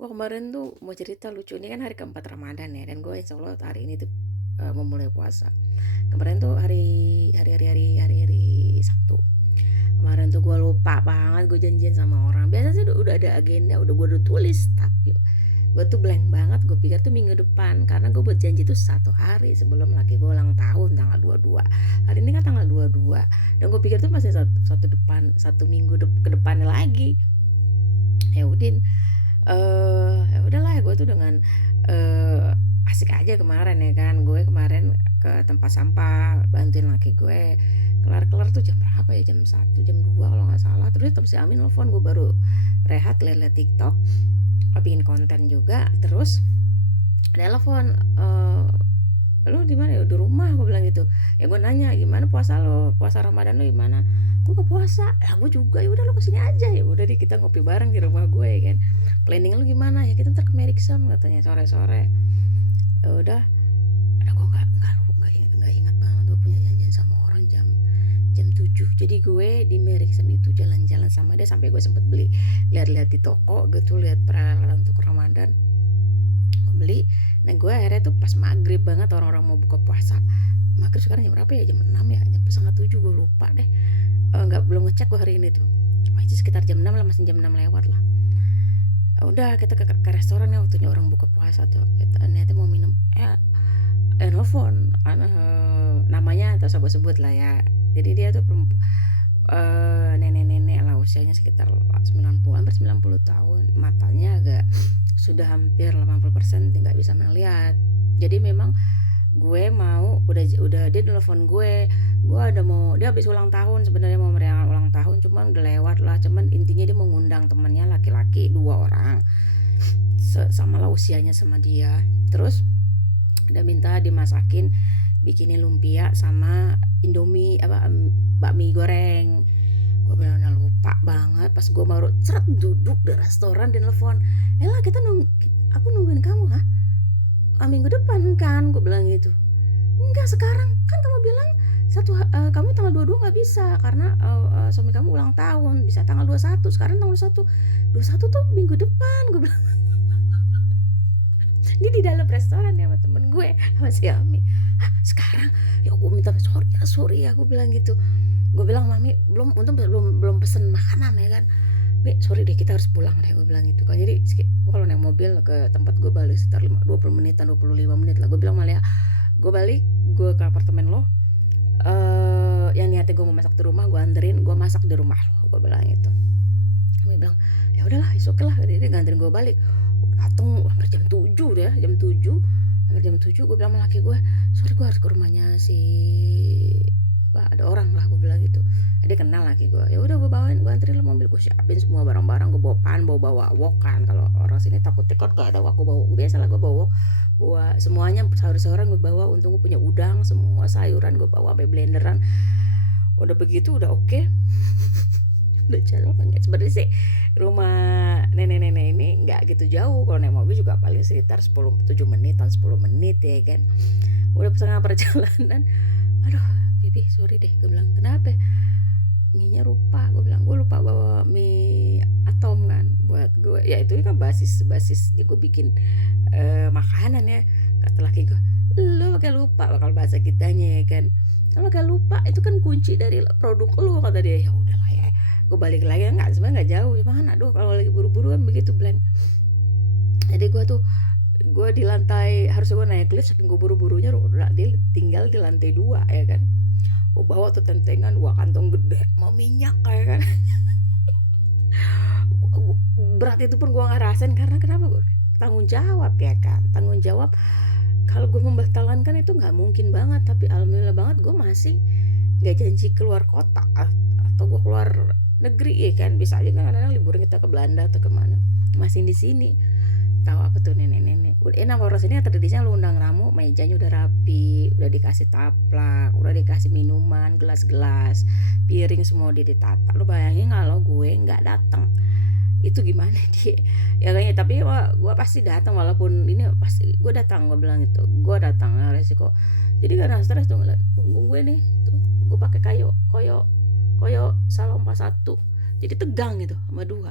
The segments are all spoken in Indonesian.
Gue kemarin tuh mau cerita lucu, ini kan hari keempat Ramadan ya, dan gue insya Allah hari ini tuh memulai puasa. Kemarin tuh hari Sabtu. Kemarin tuh gue lupa banget, gue janjian sama orang. Biasanya sih udah ada agenda, udah tulis, tapi gue tuh blank banget. Gue pikir tuh minggu depan, karena gue buat janji tuh 1 hari sebelum laki gue ulang tahun tanggal 22. Hari ini kan tanggal 22, dan gue pikir tuh masih satu minggu ke depannya lagi. Ya udin, ya udahlah, gue tuh dengan asik aja kemarin ya kan. Gue kemarin ke tempat sampah bantuin laki gue, kelar tuh jam berapa ya, jam 1 jam 2 kalau nggak salah. Terus si Amin nelfon, gue baru rehat liat TikTok, bikin konten juga. Terus dia telepon, lu di mana ya, di rumah, gue bilang gitu. Ya gue nanya, gimana puasa lo, puasa Ramadan lo gimana? Gue gak puasa lah, gue juga. Ya udah lo kesini aja, ya udah deh, kita ngopi bareng di rumah gue ya kan. Planning lu gimana ya, kita ntar ke Merixam katanya sore-sore. Ya udah, ada gue nggak ingat banget, gue punya janjian sama orang jam 7. Jadi gue di Merixam itu jalan-jalan sama dia sampai gue sempet beli, lihat-lihat di toko gitu, lihat peralatan untuk Ramadan, gue beli. Nah gue akhirnya tuh pas maghrib banget, orang-orang mau buka puasa. Maghrib sekarang jam berapa ya, jam 6 ya, jam setengah 7, gue lupa deh. Belum ngecek gue hari ini tuh, pasti sekitar jam 6 lah, masih jam 6 lewat lah. Udah kita ke restoran ya, waktunya orang buka puasa tuh. Kita niatnya mau minum, nelfon namanya atau sebut lah ya. Jadi dia tuh nenek-nenek lah, usianya sekitar 90, hampir 90 tahun. Matanya agak sudah hampir 80% nggak bisa melihat. Jadi memang gue mau, udah dia telepon gue ada mau, dia habis ulang tahun sebenarnya, mau merayakan ulang tahun, cuman udah lewat lah. Cuman intinya dia mau ngundang temannya laki-laki 2 orang, sama lah usianya sama dia. Terus dia minta dimasakin, bikinin lumpia sama Indomie, bakmi goreng. Gue benar-benar lupa banget. Pas gue baru duduk di restoran, dia telepon, Ella aku nungguin kamu. Minggu depan kan, gue bilang gitu. Enggak, sekarang kan kamu bilang kamu tanggal 22 nggak bisa karena suami kamu ulang tahun, bisa tanggal 21. Sekarang tanggal 21 tuh minggu depan, gue bilang. Ini di dalam restoran ya sama temen gue, sama si Ami. Sekarang? Ya gue minta sorry ya, gue bilang gitu. Gue bilang, Mami belum pesen makanan ya kan. Mi, sorry deh, kita harus pulang deh, gue bilang gitu kan. Jadi kalau naik mobil ke tempat gue balik sekitar 20 menitan, 25 menit lah. Gue bilang malah ya, gue balik, gue ke apartemen lo, yang niatnya gue mau masak di rumah, gue anterin, gue masak di rumah lo, gue bilang gitu. Kami bilang, ya udahlah, oke lah. Dia nganterin gue balik, dateng hampir jam 7 deh, hampir jam 7. Gue bilang sama laki gue, sorry gue harus ke rumahnya si ada orang lah, gue bilang gitu. Dia kenal laki gue. Ya udah, gue anterin lo mobil, gue siapin semua barang-barang, gue bawa wok kan. Kalau orang sini takut tikot gak ada wok, gue bawa biasa lah, gue bawa semuanya, sayur-sayuran gue bawa. Untung gue punya udang, semua sayuran gue bawa sampai blenderan. Udah begitu udah oke. Udah jalan banget. Sebenarnya sih rumah nenek-nenek ini nggak gitu jauh, kalau naik mobil juga paling sekitar 7 menitan, 10 menit ya kan. Udah setengah perjalanan, aduh Bibi sorry deh, gue bilang, kenapa? Mie-nya lupa, gue bilang, gue lupa bawa mie atom kan buat gue. Ya itu kan basis gue bikin makanan ya. Kata laki gue, lo pakai lupa, bakal bahasa kitanya ya kan. Lo pakai lupa, itu kan kunci dari produk lo, kata dia. Ya udahlah ya, gue balik lagi, sebenarnya nggak jauh, cuman aduh kalau lagi buru-buru kan begitu blank. Jadi gue di lantai, harusnya gue naik lift, saking gue buru-burunya dia tinggal di lantai 2 ya kan. Gue bawa tuh tentengan 2 kantong gede mau minyak ya kan. Berat itu pun gue nggak rasain, karena kenapa? Gue tanggung jawab ya kan, tanggung jawab. Kalau gue membatalkan itu nggak mungkin banget, tapi alhamdulillah banget gue masih nggak janji keluar kota atau gue keluar negeri ya kan. Bisa aja kan kadang-kadang liburan kita ke Belanda atau kemana, masih di sini. Tahu apa tuh nenek-nenek, enak orang sini tradisinya lu undang ramu, mejanya udah rapi, udah dikasih taplak, udah dikasih minuman, gelas-gelas, piring semua udah ditata. Lu bayangin kalau gue nggak datang, itu gimana dia ya kayaknya. Tapi gue pasti datang, walaupun ini pasti gue datang. Gue bilang itu gue datang, resiko. Jadi karena stres tuh ngeliat punggung gue nih tuh, gue pakai koyo salom pas 1, jadi tegang gitu sama 2.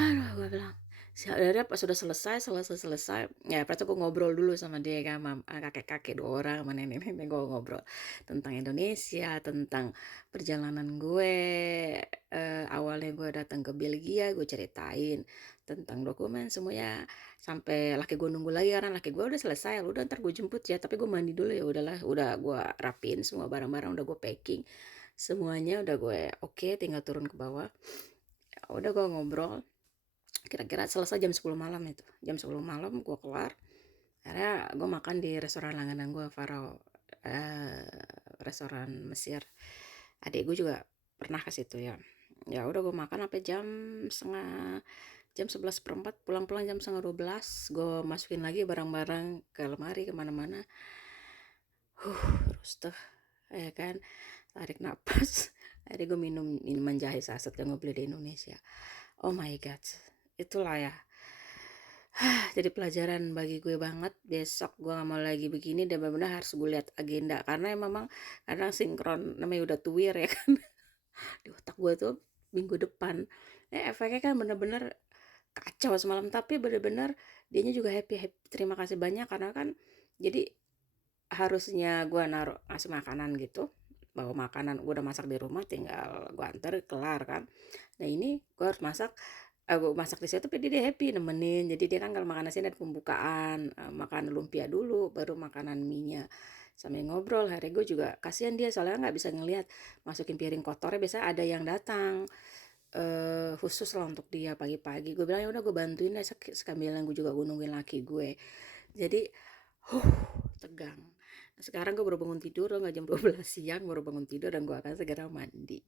Aduh, gue bilang Akhirnya pas sudah selesai, ya pas aku ngobrol dulu sama dia kan, kakek-kakek 2 orang sama nenek-nenek, gue ngobrol tentang Indonesia, tentang perjalanan gue, awalnya gue datang ke Belgia, gue ceritain tentang dokumen semuanya, sampai laki gue nunggu lagi karena laki gue udah selesai, "Udah ntar gue jemput ya," tapi gue mandi dulu, ya udahlah, udah gue rapiin semua barang-barang, udah gue packing, semuanya udah gue oke, tinggal turun ke bawah. Ya udah gue ngobrol, kira-kira selesai jam 10 malam itu. Jam 10 malam gue keluar. Akhirnya gue makan di restoran langganan gue, Faro, restoran Mesir. Adik gue juga pernah ke situ ya. Ya udah gue makan sampai jam 11:04, pulang-pulang jam setengah 12. Gue masukin lagi barang-barang ke lemari kemana-mana. Terus tuh, ya kan, tarik napas. Akhirnya gue minum minuman jahe saset yang gue beli di Indonesia. Oh my god, itulah ya. Jadi pelajaran bagi gue banget. Besok gue gak mau lagi begini dan benar-benar harus gue lihat agenda, karena memang kadang sinkron namanya udah tuwir ya kan. Di otak gue tuh minggu depan efeknya kan bener-bener kacau semalam, tapi bener-bener dianya juga happy, happy terima kasih banyak, karena kan jadi harusnya gue naruh ngasih makanan gitu, bawa makanan gue udah masak di rumah, tinggal gue antar kelar kan. Nah ini gue harus masak, gue masak di situ, tapi dia happy nemenin. Jadi dia kan kalau makan nasi ada pembukaan, makan lumpia dulu, baru makanan mie-nya. Sambil ngobrol, hari gue juga kasihan dia soalnya nggak bisa ngelihat masukin piring kotornya. Biasa ada yang datang khusus lah untuk dia pagi-pagi. Gue bilang ya udah gue bantuin deh, sekalian gue juga gue nungguin laki gue. Jadi tegang. Nah, sekarang gue baru bangun tidur, nggak jam 12 siang baru bangun tidur, dan gue akan segera mandi.